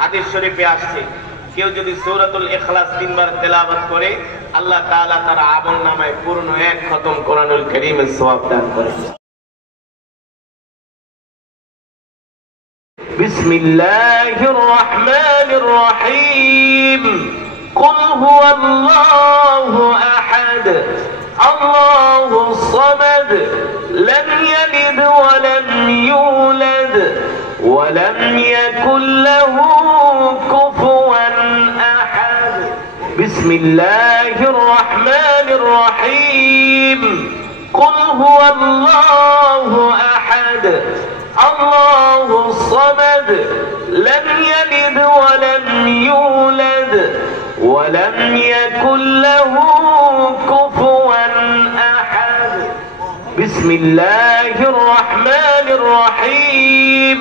হাদিস শরীফে আসছে কেউ যদি সূরাতুল ইখলাস 3 বার তেলাওয়াত করে আল্লাহ তাআলা তার আমলনামায় পূর্ণ এক খতম কোরআনুল কারীমের সওয়াব দান করেন। বিসমিল্লাহির রহমানির রহিম। কুল হুয়াল্লাহু আহাদ আল্লাহুস সামাদ লাম ইয়ালিদ ওয়া লাম ইউলাদ ওয়া লাম ইয়াকুল লাহু কুফুয়ান আহাদ। বিসমিল্লাহির রহমানির রহিম। কুল হুয়াল্লাহু আহাদ আল্লাহুস সামাদ লাম ইয়ালিদ ওয়া লাম ইউলাদ ওয়া লাম ইয়াকুল লাহু কুফুয়ান আহাদ। বিসমিল্লাহির রহমানির রহিম।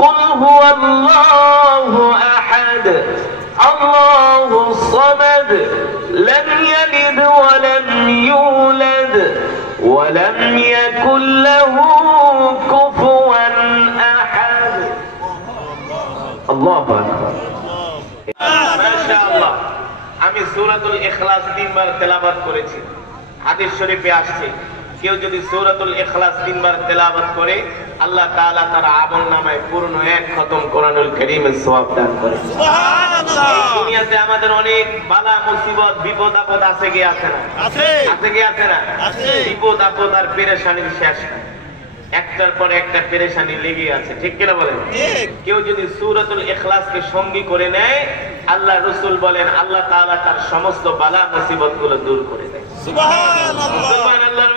কুল হুয়াল্লাহু আহাদ আল্লাহুস সামাদ লাম ইয়ালিদ ওয়া লাম ইউলাদ ওয়া লাম ইয়াকুল লাহু কুফুয়ান আহাদ। আল্লাহু আকবার। মাশাআল্লাহ। আমি সূরাতুল ইখলাস 3 বার তেলাওয়াত করেছি। হাদিস শরীফে আসছে কেউ যদি সূরাতুল ইখলাস 3 বার তেলাওয়াত করে আল্লাহ তাআলা তার আমলনামায় পূর্ণ এক খতম কোরআনুল কারীমের সওয়াব দান করেন। সুবহানাল্লাহ। দুনিয়াতে আমাদের অনেক বালা মুসিবত বিপদ আপদ আছে কি আছে না? আছে। আছে কি আছে না? আছে। বিপদ আপদ আর পেরেশানির শেষ নাই। একটার পর একটা পেরেশানি লেগে আছে, ঠিক কিনা বলেন? ঠিক। কেউ যদি সূরাতুল ইখলাসকে সঙ্গী করে নেয় আল্লাহ রাসূল বলেন আল্লাহ তাআলা তার সমস্ত বালা মুসিবতগুলো দূর করে দেয়। সুবহানাল্লাহ। সুবহানাল্লাহ।